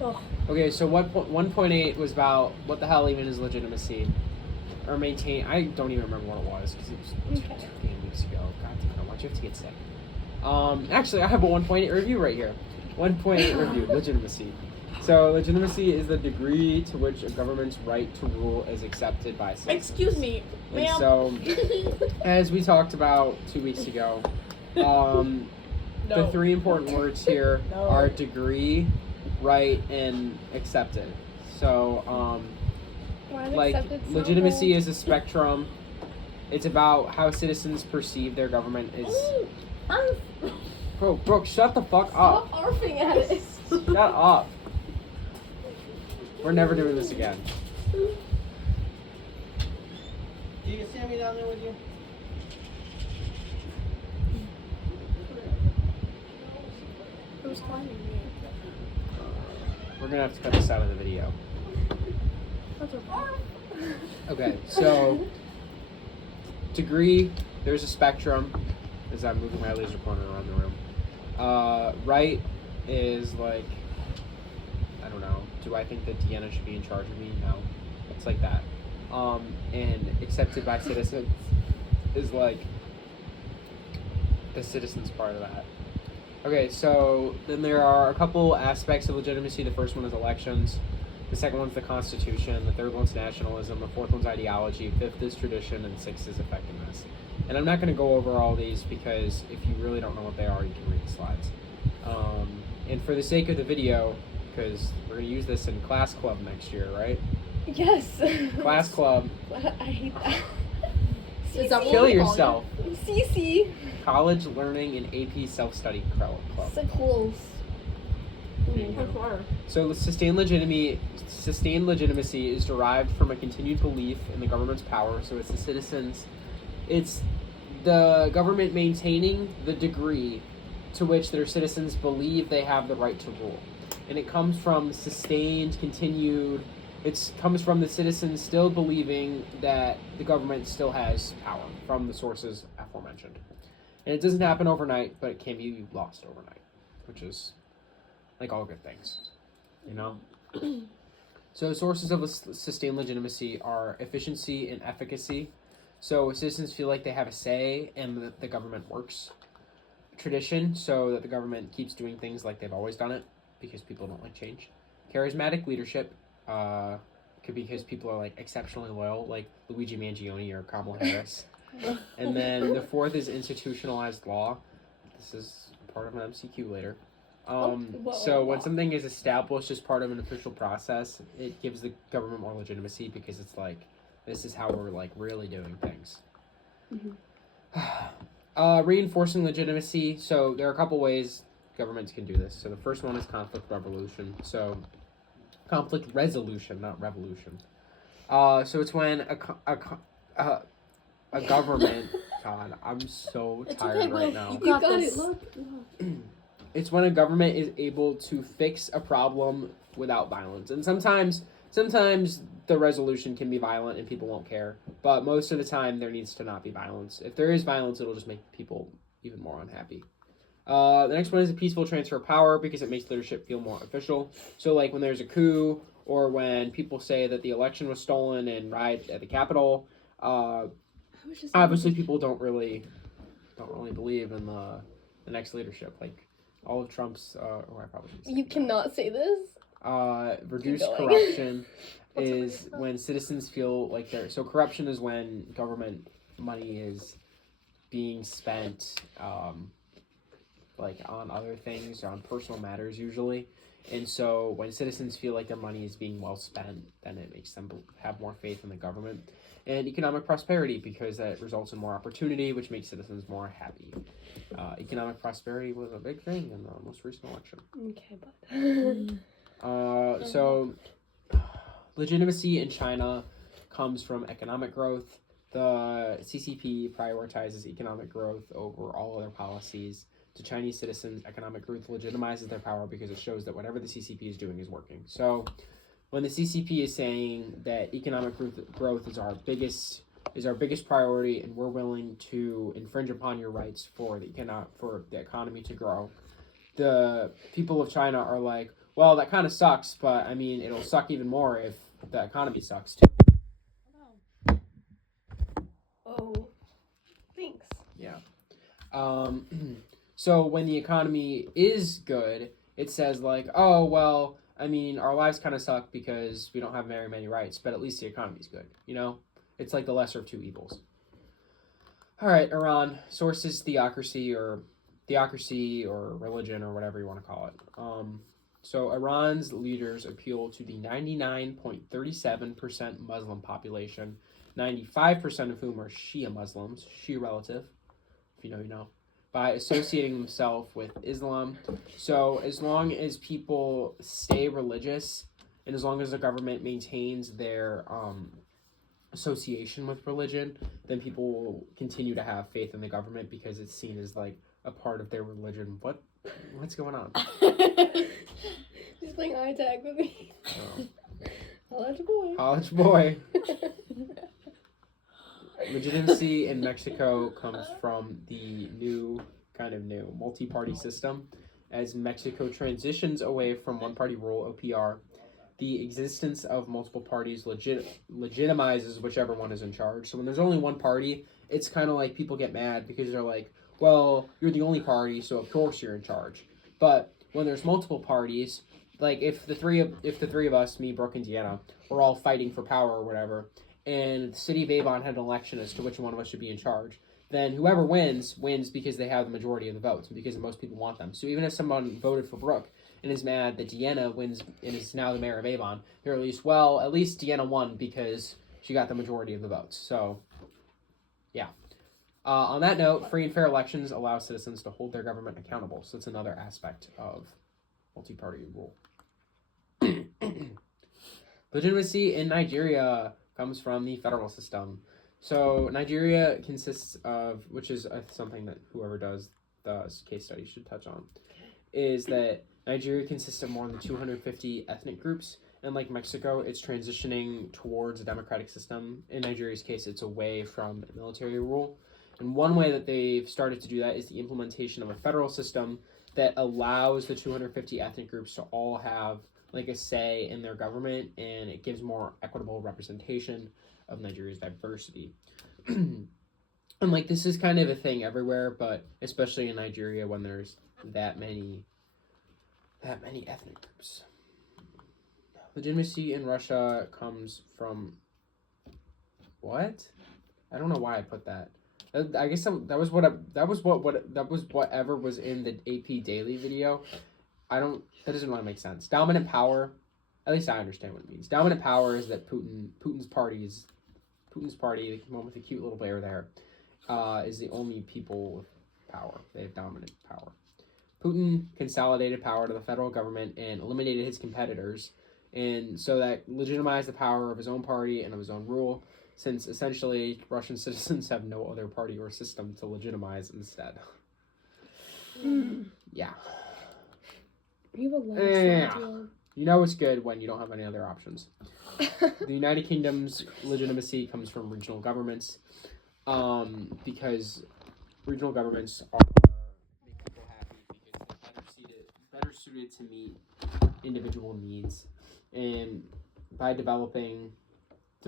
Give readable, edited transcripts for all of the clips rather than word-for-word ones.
Oh. Okay, so 1.8 was about what the hell even is legitimacy? Or maintain. I don't even remember what it was because it was 2 weeks ago. God damn it, why'd you have to get sick? Actually, I have a 1.8 review right here. 1.8 review, legitimacy. So, legitimacy is the degree to which a government's right to rule is accepted by citizens. Excuse me, ma'am. And so, as we talked about 2 weeks ago, the 3 important words here are degree, right, and accepted. So, like, legitimacy is a spectrum. It's about how citizens perceive their government is... Bro, Brooke, shut the fuck up. Stop arfing at it. Shut up. We're never doing this again. Do you get Sammy down there with you? Who's climbing me? We're gonna have to cut this out of the video. That's okay. Okay, so degree, there's a spectrum as I'm moving my laser pointer around the room. Right is like, I don't know, do I think that Deanna should be in charge of me? No. It's like that. And accepted by citizens is like the citizens part of that. Okay, so then there are a couple aspects of legitimacy. The first one is elections. The second one's the Constitution. The third one's nationalism. The fourth one's ideology. Fifth is tradition. And sixth is effectiveness. And I'm not going to go over all these because if you really don't know what they are, you can read the slides. And for the sake of the video, because we're going to use this in class club next year, right? Yes. Class club. I hate that. Kill yourself. CC. College Learning and AP Self-Study Club. So close. So sustained legitimacy is derived from a continued belief in the government's power. So it's the citizens. It's the government maintaining the degree to which their citizens believe they have the right to rule. And it comes from sustained, continued... It comes from the citizens still believing that the government still has power from the sources aforementioned. And it doesn't happen overnight, but it can be lost overnight, which is like all good things, you know? So sources of sustained legitimacy are efficiency and efficacy. So citizens feel like they have a say and that the government works. Tradition, so that the government keeps doing things like they've always done it because people don't like change. Charismatic leadership, could be because people are like exceptionally loyal, like Luigi Mangione or Kamala Harris. And then the fourth is institutionalized law. This is part of an MCQ later. So when something is established as part of an official process, it gives the government more legitimacy because it's like, this is how we're like really doing things. Reinforcing legitimacy. So there are a couple ways governments can do this. So the first one is conflict resolution. So conflict resolution, not revolution. So it's when a government... God, I'm so tired right now. You got this. Look. It's when a government is able to fix a problem without violence. And sometimes the resolution can be violent and people won't care. But most of the time, there needs to not be violence. If there is violence, it'll just make people even more unhappy. The next one is a peaceful transfer of power because it makes leadership feel more official. So like when there's a coup or when people say that the election was stolen and riot at the Capitol, obviously people don't really believe in the next leadership. Like all of Trump's, I probably shouldn't say You cannot say this. Reduced corruption is when citizens feel like so corruption is when government money is being spent, like on other things, on personal matters usually. And so when citizens feel like their money is being well spent, then it makes them have more faith in the government. And economic prosperity, because that results in more opportunity, which makes citizens more happy. Economic prosperity was a big thing in the most recent election. Okay, but... So legitimacy in China comes from economic growth. The CCP prioritizes economic growth over all other policies. To Chinese citizens, economic growth legitimizes their power because it shows that whatever the CCP is doing is working. So when the CCP is saying that economic growth is our biggest priority and we're willing to infringe upon your rights for the economy to grow, the people of China are like, well, that kind of sucks, but I mean, it'll suck even more if the economy sucks too. Oh, thanks. Yeah. So when the economy is good, it says like, oh, well, I mean, our lives kind of suck because we don't have very many rights, but at least the economy's good, you know? It's like the lesser of two evils. All right, Iran, sources theocracy or religion or whatever you want to call it. So Iran's leaders appeal to the 99.37% Muslim population, 95% of whom are Shia Muslims, Shia relative, if you know, you know, by associating themselves with Islam. So as long as people stay religious and as long as the government maintains their association with religion, then people will continue to have faith in the government because it's seen as like a part of their religion. What's going on? She's playing eye tag with me. Oh. College boy. Legitimacy in Mexico comes from the new multi-party system. As Mexico transitions away from one-party rule, OPR, the existence of multiple parties legitimizes whichever one is in charge. So when there's only one party, it's kind of like people get mad because they're like, well, you're the only party, so of course you're in charge. But when there's multiple parties, like if the three of us, me, Brooke, and Deanna, we're all fighting for power or whatever, and the city of Avon had an election as to which one of us should be in charge, then whoever wins because they have the majority of the votes and because most people want them. So even if someone voted for Brooke and is mad that Deanna wins and is now the mayor of Avon, they're at least Deanna won because she got the majority of the votes. So, yeah. On that note, free and fair elections allow citizens to hold their government accountable. So it's another aspect of multi-party rule. Legitimacy in Nigeria comes from the federal system. So Nigeria consists of, which is something that whoever does the case study should touch on, is that Nigeria consists of more than 250 ethnic groups. And like Mexico, it's transitioning towards a democratic system. In Nigeria's case, it's away from military rule. And one way that they've started to do that is the implementation of a federal system that allows the 250 ethnic groups to all have like a say in their government, and it gives more equitable representation of Nigeria's diversity. And like this is kind of a thing everywhere, but especially in Nigeria when there's that many ethnic groups. Legitimacy in Russia comes from what? I don't know why I put that. I guess that was whatever was in the AP Daily video. That doesn't really make sense. Dominant power, at least I understand what it means. Dominant power is that Putin's party, the one with the cute little bear there, is the only people with power. They have dominant power. Putin consolidated power to the federal government and eliminated his competitors, and so that legitimized the power of his own party and of his own rule, since essentially Russian citizens have no other party or system to legitimize instead. Yeah. You have a lot of You know it's good when you don't have any other options. The United Kingdom's legitimacy comes from regional governments, because regional governments are make people happy because they're better suited to meet individual needs, and by devolving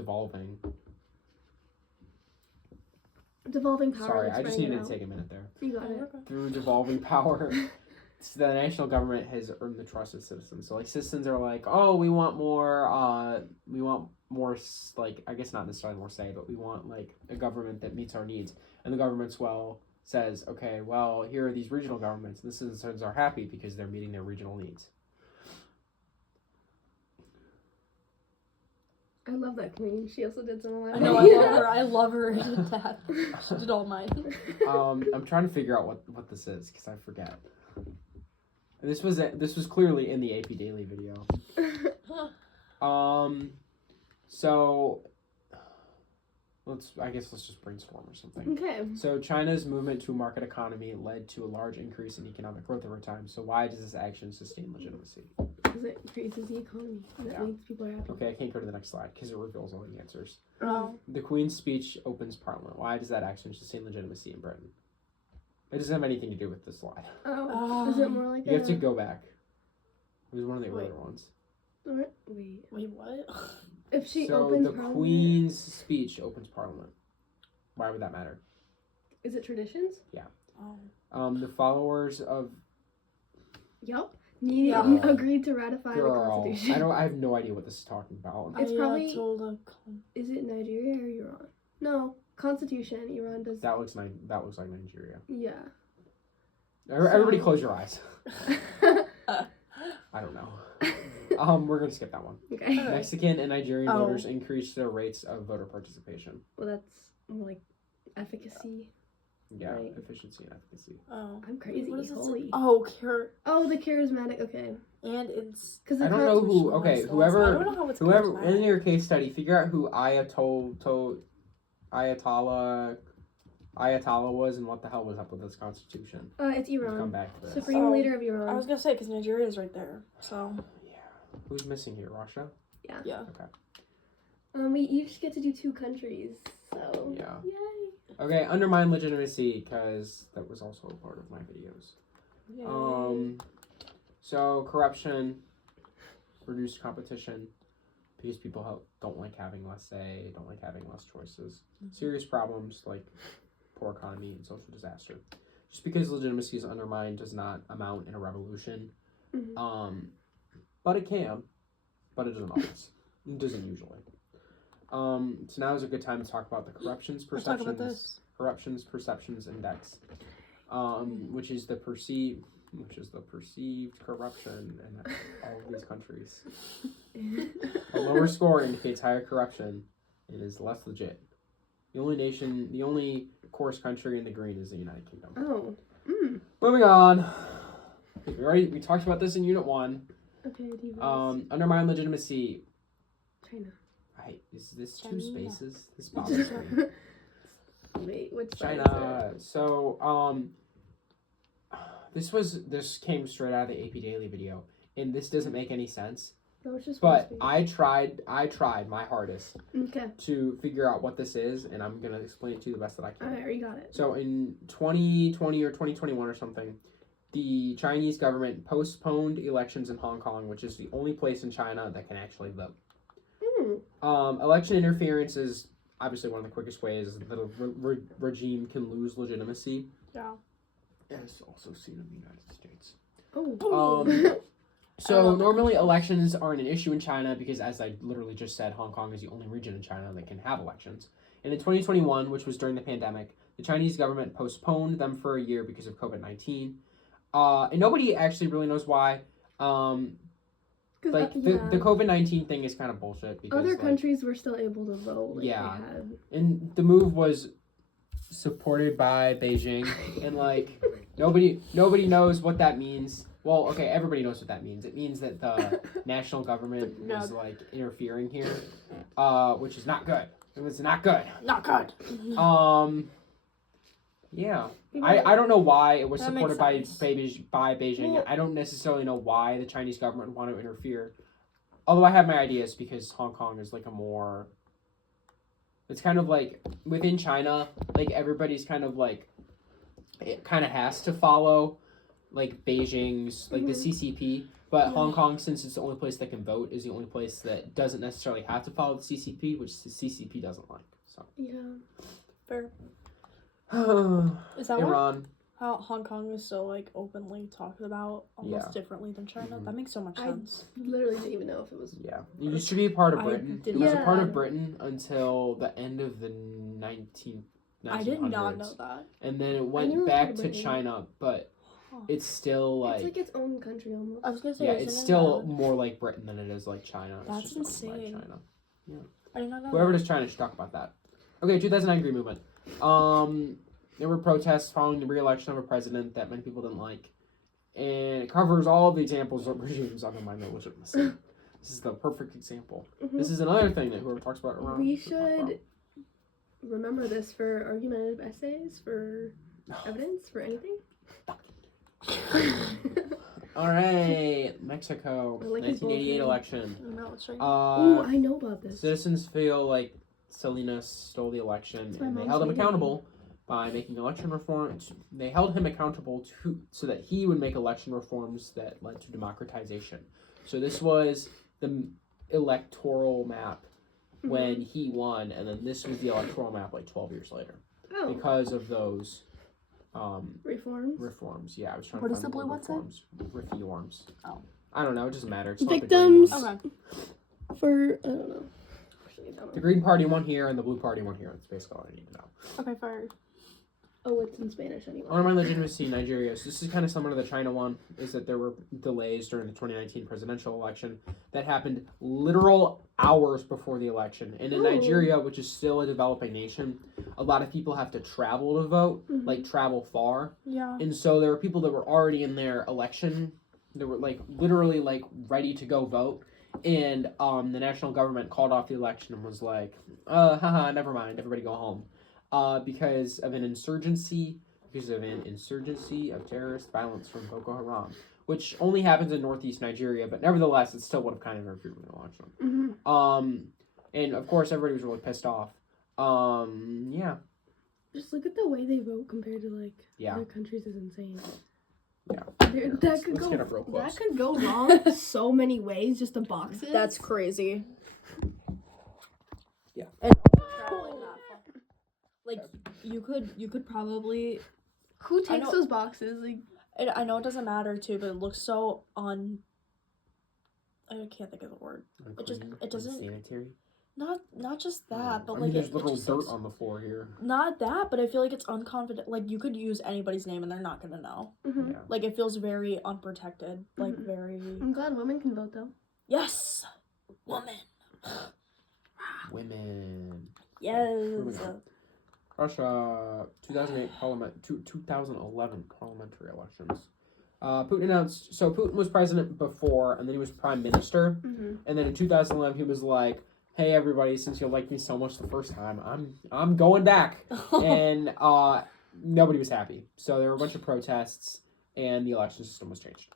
power. Sorry, I just needed to take a minute there. You got it. Through devolving power, the national government has earned the trust of citizens. So like citizens are like, oh, we want more, like, I guess not necessarily more say, but we want like a government that meets our needs. And the government says, okay, well, here are these regional governments. And the citizens are happy because they're meeting their regional needs. I love that queen. She also did some of that. I know, I love her. I love her. She did that. She did all mine. I'm trying to figure out what this is because I forget. This was clearly in the AP Daily video. So let's just brainstorm or something. Okay. So China's movement to a market economy led to a large increase in economic growth over time. So why does this action sustain legitimacy? Because it increases the economy. And that makes people happy. Okay, I can't go to the next slide because it reveals all the answers. Oh. The Queen's speech opens Parliament. Why does that action sustain legitimacy in Britain? It doesn't have anything to do with this slide. Oh. Is it more like You have to go back. It was one of the Wait. earlier ones. Wait. Wait, what? If she So opens the Parliament, Queen's speech opens Parliament. Why would that matter? is it traditions? Oh. The followers of Yup. Yeah. Agreed to ratify the girl. Constitution. I have no idea what this is talking about. It's probably- told Is it Nigeria or Iran? No. Constitution. Iran does. That looks like Nigeria. Yeah. Everybody, close your eyes. I don't know. We're gonna skip that one. Okay. Okay. Mexican and Nigerian Oh. voters increased their rates of voter participation. Well, that's more like efficacy. Yeah, Right. efficiency and efficacy. Oh. I'm crazy. What is this? Holy. Oh, Oh, the charismatic. Okay. and it's Because I don't know who. Okay, I whoever don't know how it's in charismatic. your case study, figure out who Ayatollah was and what the hell was up with this constitution. It's We'll come Iran. back to this. Supreme Oh, leader of I Iran. was gonna say because Nigeria is right there. So Yeah. Who's missing here? Russia? yeah. We each get to do 2 countries. So. Yeah. Yay. Okay, undermine legitimacy, because that was also a part of my videos. So corruption, reduced competition, because people don't like having less say, don't like having less choices. Serious problems like poor economy and social disaster. Just because legitimacy is undermined does not amount in a revolution. Mhm. But it can, but it doesn't always. It doesn't usually. So now is a good time to talk about the Let's talk about this. Corruptions Perceptions Index, which is the perceived corruption in all of these countries. A lower score indicates higher corruption. It is less legit. The only course country in the green is the United Kingdom. Oh. Moving on. We talked about this in Unit 1. Okay, divas. Undermine legitimacy. China. Is this 2 China. spaces? This bothers me. Wait, which side is China. So, this came straight out of the AP Daily video, and this doesn't make any sense. it? No, it's just one But space. I tried my hardest Okay. to figure out what this is, and I'm gonna explain it to you the best that I can. Alright, you got it. So in 2020 or 2021 or something, the Chinese government postponed elections in Hong Kong, which is the only place in China that can actually vote. Election interference is obviously one of the quickest ways that a regime can lose legitimacy. Yeah. As also seen in the United States. Oh. So normally elections aren't an issue in China because, as I literally just said, Hong Kong is the only region in China that can have elections. And in 2021, which was during the pandemic, the Chinese government postponed them for a year because of COVID-19. And nobody actually really knows why. Like, the COVID-19 thing is kind of bullshit. Because, other countries were still able to vote. Like, Yeah. They had... And the move was supported by Beijing. And, like, nobody knows what that means. Well, okay, everybody knows what that means. It means that the national government was, like, interfering here, which is not good. It was not good. Not good. Yeah. I don't know why it was That supported makes by sense. Beijing. Well- I don't necessarily know why the Chinese government would want to interfere. Although I have my ideas because Hong Kong is like a more... It's kind of like, within China, like everybody's kind of like... It kind of has to follow like Beijing's, like the CCP. But Hong Kong, since it's the only place that can vote, is the only place that doesn't necessarily have to follow the CCP, which the CCP doesn't like. So. Yeah. Fair. Is that Iran. how Hong Kong is so like openly talked about almost Yeah. differently than China? Mhm. That makes so much I- sense. Literally didn't even know if it was... Yeah, it used to be a part of I Britain. It didn't- was a part Yeah. of Britain until the end of the 1900s. I did not know that. And then it knew it went was back part of to Britain. China, but Huh. it's still like, It's like its own country almost. I was gonna say yeah, it's isn't still it, more like Britain than it is like China. It's That's just owned by insane. China. I did not know. Whoever that. does China should talk about that. Okay, 2009 Green Movement. There were protests following the re-election of a president that many people didn't like, and it covers all of the examples of regimes undermine their legitimacy. This is the perfect example. Mhm. This is another thing that whoever talks about Iran. We should talk about. should remember this for argumentative essays, for evidence, for anything. All right, Mexico, I like his 1988 bullpen. election. No, it's right. Ooh, I know about this. Citizens feel like Salinas stole the election, That's my and they mom's held him meeting. accountable by making election reforms. They held him accountable so that he would make election reforms that led to democratization. So this was the electoral map when he won, and then this was the electoral map like 12 years later Oh, because of those reforms. reforms. Yeah, I was trying What to does find the blue one say? reforms. Oh. I don't know. It doesn't matter. It's not the green Victims. ones. Okay. For I don't know. The Green Party won here, and the Blue Party won here. That's basically all I need to know. Okay, fire. Oh, it's in Spanish anyway. Undermine legitimacy in Nigeria. So this is kind of similar to the China one, is that there were delays during the 2019 presidential election that happened literal hours before the election. And in Ooh. Nigeria, which is still a developing nation, a lot of people have to travel to vote, Mhm. like travel far. Yeah. And so there were people that were already in their election, that were like literally like ready to go vote. And the national government called off the election and was like, haha, never mind, everybody go home. Because of an insurgency of terrorist violence from Boko Haram, which only happens in northeast Nigeria, but nevertheless, it still would have kind of interfered with the election. Mhm. And of course, everybody was really pissed off. Yeah. Just look at the way they vote compared to like Yeah. other countries is insane. Yeah. Dude, Let's get up real that close. could go wrong so many ways. Just the boxes. That's crazy. Yeah. And traveling that far. Like you could probably. Who I takes know- those boxes? Like, I know it doesn't matter too, but it looks so I can't think of the word. It doesn't- Sanitary. Not just that, but I like mean, there's it literal just dirt looks- on the floor here. Not that, but I feel like it's unconfident. Like you could use anybody's name and they're not gonna know. mhm. Yeah. Like it feels very unprotected. Like Mhm. very. I'm glad women can vote though. Yes, woman. Women. Yes. Russia, 2011 parliamentary elections. Putin announced, so Putin was president before, and then he was prime minister, Mhm. and then in 2011 he was like, "Hey everybody, since you liked me so much the first time, I'm going back," and nobody was happy. So there were a bunch of protests, and the election system was changed.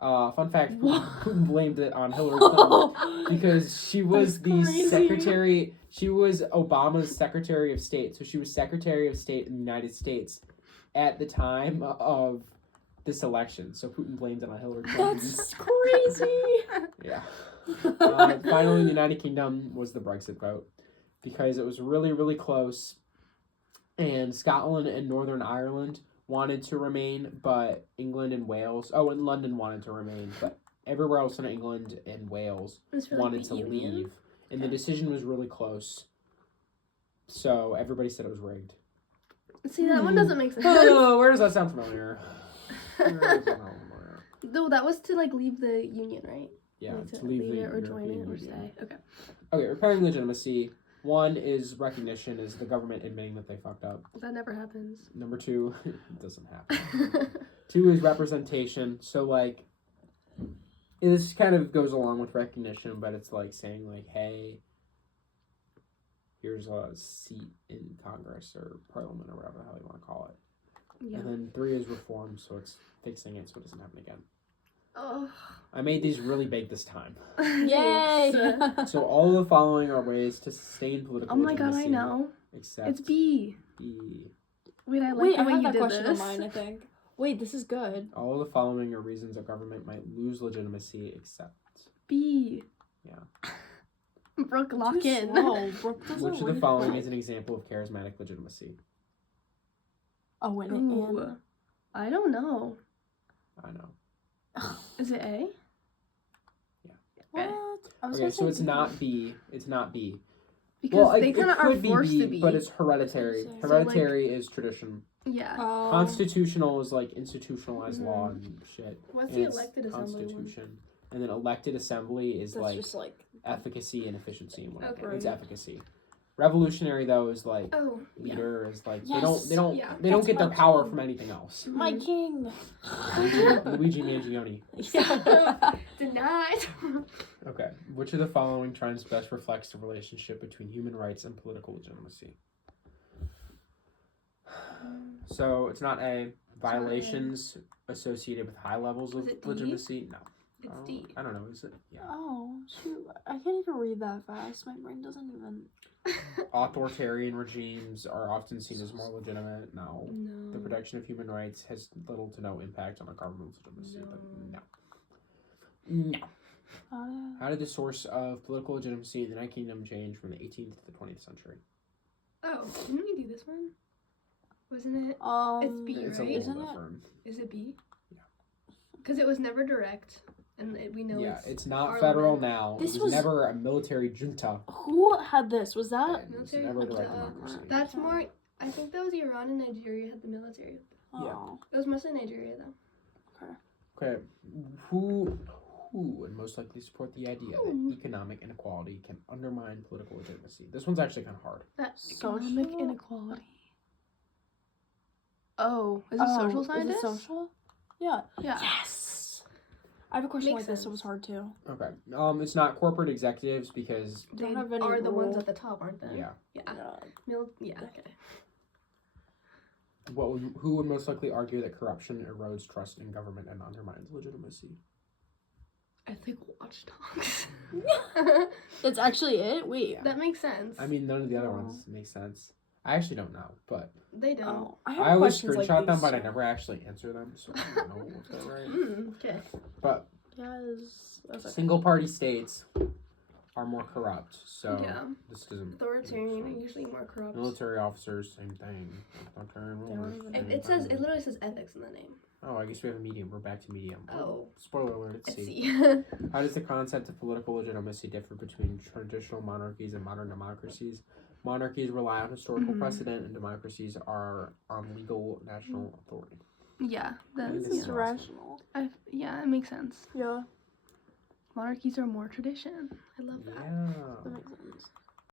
Fun fact: Putin blamed it on Hillary Clinton. Because she was That's the crazy. secretary, she was Obama's Secretary of State. So she was Secretary of State in the United States at the time of this election. So Putin blamed it on Hillary Clinton. That's crazy. Yeah. Finally, the United Kingdom was the Brexit vote because it was really, really close. And Scotland and Northern Ireland wanted to remain, but England and Wales, and London wanted to remain, but everywhere else in England and Wales It's for, like, wanted the to union. leave, and the decision was really close. So everybody said it was rigged. See, that one doesn't make sense. Oh, where does that sound familiar? Where does that sound familiar? Though that was to like leave the union, right? Yeah, Like, to leave the it or join European it or Union. stay. Okay. Okay, repairing legitimacy. One is recognition, is the government admitting that they fucked up. That never happens. Number two, it doesn't happen. Two is representation. So, like, this kind of goes along with recognition, but it's like saying, like, hey, here's a seat in Congress or Parliament or whatever the hell you want to call it. Yeah. And then three is reform, so it's fixing it so it doesn't happen again. Oh. I made these really big this time. Yay! Thanks. So all of the following are ways to sustain political Oh my god, I legitimacy, know. Except It's B. B. Wait, I like Wait, the I way have you that did question this. on mine. I think. Wait, this is good. All of the following are reasons a government might lose legitimacy except B. Yeah. Brooke, lock Too in. slow. Brooke doesn't which of the read following quick. is an example of charismatic legitimacy? Oh, and Ooh. I don't know. I know. Is it A? What? I was Okay, gonna so say it's B. not B. It's not B. Because Well, they it kind of are could be forced B, to be. but it's hereditary. So, like- Hereditary is tradition. Yeah. Oh. Constitutional is like institutionalized law and shit. What's And the it's elected assembly one? Constitution. And then elected assembly is That's like just like. efficacy and efficiency and whatever. Okay. It's efficacy. Revolutionary though is like Oh. leader is like Yes. they don't Yeah. they don't That's get their my power king. from anything else. My Mhm. king. Luigi Mangione. Denied. Okay. Which of the following trends best reflects the relationship between human rights and political legitimacy? So it's not A. Violations associated with high levels of Is it D? legitimacy? No. It's Oh, D. I don't know. Is it? Yeah. Oh shoot! I can't even read that fast. My brain doesn't even. Authoritarian regimes are often seen as more legitimate. No. No. The protection of human rights has little to no impact on a government's legitimacy. But No. no. No. Uh, How did the source of political legitimacy in the United Kingdom change from the 18th to the 20th century? Oh, didn't we do this one? Wasn't it? It's B, It's right? a Isn't little it? different. Is it B? Yeah. Because it was never direct, and we know Yeah, it's it's not Parliament. federal now. This it was- was never a military junta. Who had this? Was that? And it was military never a direct junta. democracy. That's more. I think that was Iran and Nigeria had the military. Oh. It was mostly Nigeria though. Okay, who would most likely support the idea that economic inequality can undermine political legitimacy? This one's actually kind of hard. That Social? economic inequality. Oh, is it social scientist? Is it social? Yeah. Yeah. Yes. I have a question Makes like this. It was sense. hard too. Okay, it's not corporate executives because They Don't have any are the ones rule. at the top, aren't they? yeah. Yeah. Yeah. Yeah. Okay. Who would most likely argue that corruption erodes trust in government and undermines legitimacy? I think watchdogs. That's actually it. Wait. Yeah. That makes sense. I mean, none of the other Oh. ones make sense. I actually don't know, but They don't. Oh, I, have I always questions like screenshot them, these, but I too. never actually answer them, so I don't know if they're right. Okay. But Yes. That's okay. single party states are more corrupt, so Yeah. this doesn't. Authoritarian, make sense. usually more corrupt. Military officers, same thing. Authoritarian rulers, even- same It thing. literally says ethics in the name. Oh, I guess we have a medium. We're back to medium. Oh. Spoiler alert, it's Let's C. see. How does the concept of political legitimacy differ between traditional monarchies and modern democracies? Monarchies rely on historical Mhm. precedent, and democracies are on legal national authority. Yeah, This This is is yeah. rational. Yeah, it makes sense. Yeah. Monarchies are more tradition. I love that. Yeah. That makes sense.